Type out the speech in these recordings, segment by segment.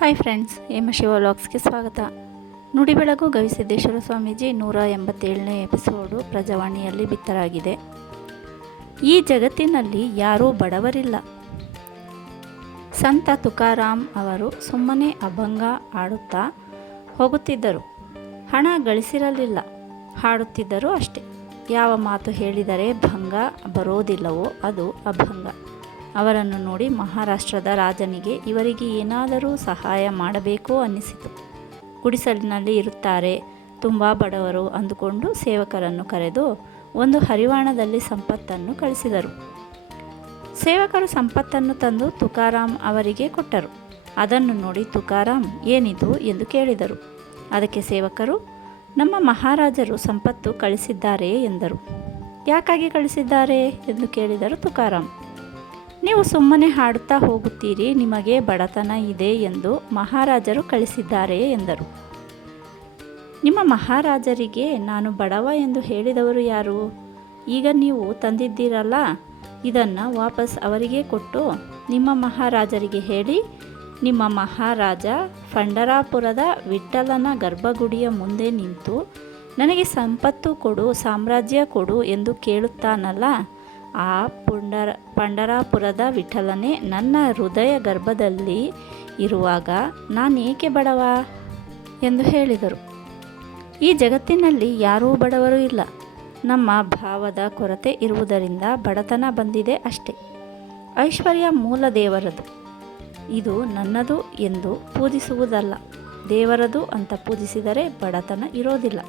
Hi friends Hema Shiva ವ್ಲಾಗ್ಸ್ಗೆ ಸ್ವಾಗತ. ನುಡಿ ಬೆಳಗು ಗವಿಸಿದ್ದೇಶ್ವರ ಸ್ವಾಮೀಜಿ ನೂರ ಎಂಬತ್ತೇಳನೇ ಎಪಿಸೋಡು ಪ್ರಜಾವಾಣಿಯಲ್ಲಿ ಬಿತ್ತರಾಗಿದೆ. ಈ ಜಗತ್ತಿನಲ್ಲಿ ಯಾರೂ ಬಡವರಿಲ್ಲ. ಸಂತ ತುಕಾರಾಮ್ ಅವರು ಸುಮ್ಮನೆ ಅಭಂಗ ಆಡುತ್ತಾ ಹೋಗುತ್ತಿದ್ದರು. ಹಣ ಗಳಿಸಿರಲಿಲ್ಲ. ಹಾಡುತ್ತಿದ್ದರು ಅಷ್ಟೆ. ಯಾವ ಮಾತು ಹೇಳಿದರೆ ಭಂಗ ಬರೋದಿಲ್ಲವೋ ಅದು ಅಭಂಗ. ಅವರನ್ನು ನೋಡಿ ಮಹಾರಾಷ್ಟ್ರದ ರಾಜನಿಗೆ ಇವರಿಗೆ ಏನಾದರೂ ಸಹಾಯ ಮಾಡಬೇಕು ಅನ್ನಿಸಿತು. ಗುಡಿಸಲಿನಲ್ಲಿ ಇರುತ್ತಾರೆ, ತುಂಬ ಬಡವರು ಅಂದುಕೊಂಡು ಸೇವಕರನ್ನು ಕರೆದು ಒಂದು ಹರಿವಾಣದಲ್ಲಿ ಸಂಪತ್ತನ್ನು ಕಳಿಸಿದರು. ಸೇವಕರು ಸಂಪತ್ತನ್ನು ತಂದು ತುಕಾರಾಮ್ ಅವರಿಗೆ ಕೊಟ್ಟರು. ಅದನ್ನು ನೋಡಿ ತುಕಾರಾಮ್ ಏನಿದು ಎಂದು ಕೇಳಿದರು. ಅದಕ್ಕೆ ಸೇವಕರು, ನಮ್ಮ ಮಹಾರಾಜರು ಸಂಪತ್ತು ಕಳಿಸಿದ್ದಾರೆ ಎಂದರು. ಯಾಕಾಗಿ ಕಳಿಸಿದ್ದಾರೆ ಎಂದು ಕೇಳಿದರು ತುಕಾರಾಮ್ ನೀವು ಸುಮ್ಮನೆ ಹಾಡುತ್ತಾ ಹೋಗುತ್ತೀರಿ, ನಿಮಗೆ ಬಡತನ ಇದೆ ಎಂದು ಮಹಾರಾಜರು ಕಳಿಸಿದ್ದಾರೆ ಎಂದರು. ನಿಮ್ಮ ಮಹಾರಾಜರಿಗೆ ನಾನು ಬಡವ ಎಂದು ಹೇಳಿದವರು ಯಾರು? ಈಗ ನೀವು ತಂದಿದ್ದೀರಲ್ಲ, ಇದನ್ನು ವಾಪಸ್ ಅವರಿಗೆ ಕೊಟ್ಟು ನಿಮ್ಮ ಮಹಾರಾಜರಿಗೆ ಹೇಳಿ, ನಿಮ್ಮ ಮಹಾರಾಜ ಪಂಡರಾಪುರದ ವಿಠಲನ ಗರ್ಭಗುಡಿಯ ಮುಂದೆ ನಿಂತು ನನಗೆ ಸಂಪತ್ತು ಕೊಡು, ಸಾಮ್ರಾಜ್ಯ ಕೊಡು ಎಂದು ಕೇಳುತ್ತಾನಲ್ಲ ಆ ಪುಂಡರ, ಪಂಡರಾಪುರದ ವಿಠಲನೆ ನನ್ನ ಹೃದಯ ಗರ್ಭದಲ್ಲಿ ಇರುವಾಗ ನಾನೇಕೆ ಬಡವ? ಎಂದು ಹೇಳಿದರು. ಈ ಜಗತ್ತಿನಲ್ಲಿ ಯಾರೂ ಬಡವರು ಇಲ್ಲ. ನಮ್ಮ ಭಾವದ ಕೊರತೆ ಇರುವುದರಿಂದ ಬಡತನ ಬಂದಿದೆ ಅಷ್ಟೆ. ಐಶ್ವರ್ಯ ಮೂಲ ದೇವರದು. ಇದು ನನ್ನದು ಎಂದು ಪೂಜಿಸುವುದಲ್ಲ. ದೇವರದು ಅಂತ ಪೂಜಿಸಿದರೆ ಬಡತನ ಇರೋದಿಲ್ಲ.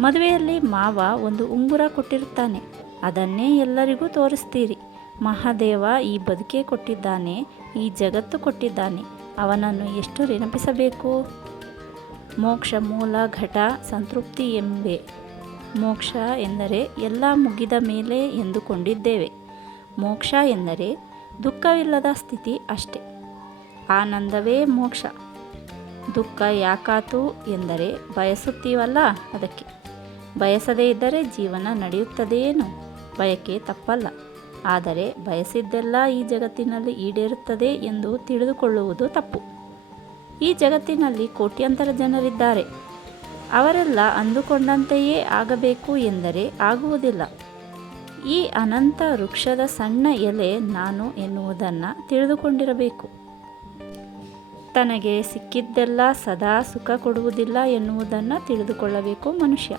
ಮದುವೆಯಲ್ಲಿ ಮಾವ ಒಂದು ಉಂಗುರ ಕೊಟ್ಟಿರುತ್ತಾನೆ. ಅದನ್ನೇ ಎಲ್ಲರಿಗೂ ತೋರಿಸ್ತೀರಿ. ಮಹಾದೇವ ಈ ಬದುಕೆ ಕೊಟ್ಟಿದ್ದಾನೆ, ಈ ಜಗತ್ತು ಕೊಟ್ಟಿದ್ದಾನೆ. ಅವನನ್ನು ಎಷ್ಟು ನೆನಪಿಸಬೇಕು? ಮೋಕ್ಷ ಮೂಲ ಘಟ ಸಂತೃಪ್ತಿ ಎಂಬೆ. ಮೋಕ್ಷ ಎಂದರೆ ಎಲ್ಲ ಮುಗಿದ ಮೇಲೆ ಎಂದುಕೊಂಡಿದ್ದೇವೆ. ಮೋಕ್ಷ ಎಂದರೆ ದುಃಖವಿಲ್ಲದ ಸ್ಥಿತಿ ಅಷ್ಟೆ. ಆನಂದವೇ ಮೋಕ್ಷ. ದುಃಖ ಯಾಕಾತು ಎಂದರೆ ಬಯಸುತ್ತೀವಲ್ಲ ಅದಕ್ಕೆ. ಬಯಸದೇ ಇದ್ದರೆ ಜೀವನ ನಡೆಯುತ್ತದೇನು ಬಯಕೆ ತಪ್ಪಲ್ಲ. ಆದರೆ ಬಯಸಿದ್ದೆಲ್ಲ ಈ ಜಗತ್ತಿನಲ್ಲಿ ಈಡೇರುತ್ತದೆ ಎಂದು ತಿಳಿದುಕೊಳ್ಳುವುದು ತಪ್ಪು. ಈ ಜಗತ್ತಿನಲ್ಲಿ ಕೋಟ್ಯಂತರ ಜನರಿದ್ದಾರೆ. ಅವರೆಲ್ಲ ಅಂದುಕೊಂಡಂತೆಯೇ ಆಗಬೇಕು ಎಂದರೆ ಆಗುವುದಿಲ್ಲ. ಈ ಅನಂತ ವೃಕ್ಷದ ಸಣ್ಣ ಎಲೆ ನಾನು ಎನ್ನುವುದನ್ನು ತಿಳಿದುಕೊಂಡಿರಬೇಕು. ತನಗೆ ಸಿಕ್ಕಿದ್ದೆಲ್ಲ ಸದಾ ಸುಖ ಕೊಡುವುದಿಲ್ಲ ಎನ್ನುವುದನ್ನು ತಿಳಿದುಕೊಳ್ಳಬೇಕು ಮನುಷ್ಯ.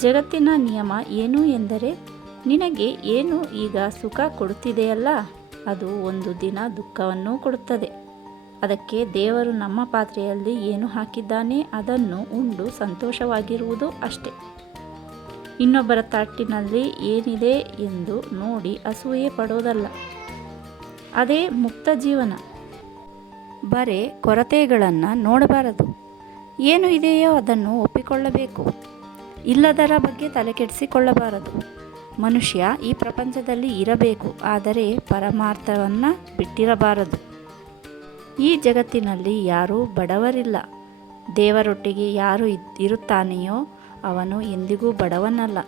ಜಗತ್ತಿನ ನಿಯಮ ಏನು ಎಂದರೆ ನಿನಗೆ ಏನು ಈಗ ಸುಖ ಕೊಡುತ್ತಿದೆಯಲ್ಲ? ಅದು ಒಂದು ದಿನ ದುಃಖವನ್ನು ಕೊಡುತ್ತದೆ. ಅದಕ್ಕೆ ದೇವರು ನಮ್ಮ ಪಾತ್ರೆಯಲ್ಲಿ ಏನು ಹಾಕಿದ್ದಾನೆ ಅದನ್ನು ಉಂಡು ಸಂತೋಷವಾಗಿರುವುದು ಅಷ್ಟೆ. ಇನ್ನೊಬ್ಬರ ತಟ್ಟಿನಲ್ಲಿ ಏನಿದೆ ಎಂದು ನೋಡಿ ಅಸೂಯೆ ಪಡೋದಲ್ಲ. ಅದೇ ಮುಕ್ತ ಜೀವನ. ಬರೇ ಕೊರತೆಗಳನ್ನು ನೋಡಬಾರದು. ಏನು ಇದೆಯೋ ಅದನ್ನು ಒಪ್ಪಿಕೊಳ್ಳಬೇಕು. ಇಲ್ಲದರ ಬಗ್ಗೆ ತಲೆಕೆಡಿಸಿಕೊಳ್ಳಬಾರದು ಮನುಷ್ಯ ಈ ಪ್ರಪಂಚದಲ್ಲಿ ಇರಬೇಕು, ಆದರೆ ಪರಮಾರ್ಥವನ್ನು ಬಿಟ್ಟಿರಬಾರದು. ಈ ಜಗತ್ತಿನಲ್ಲಿ ಯಾರೂ ಬಡವರಿಲ್ಲ. ದೇವರೊಟ್ಟಿಗೆ ಯಾರು ಇರುತ್ತಾನೆಯೋ ಅವನು ಎಂದಿಗೂ ಬಡವನಲ್ಲ.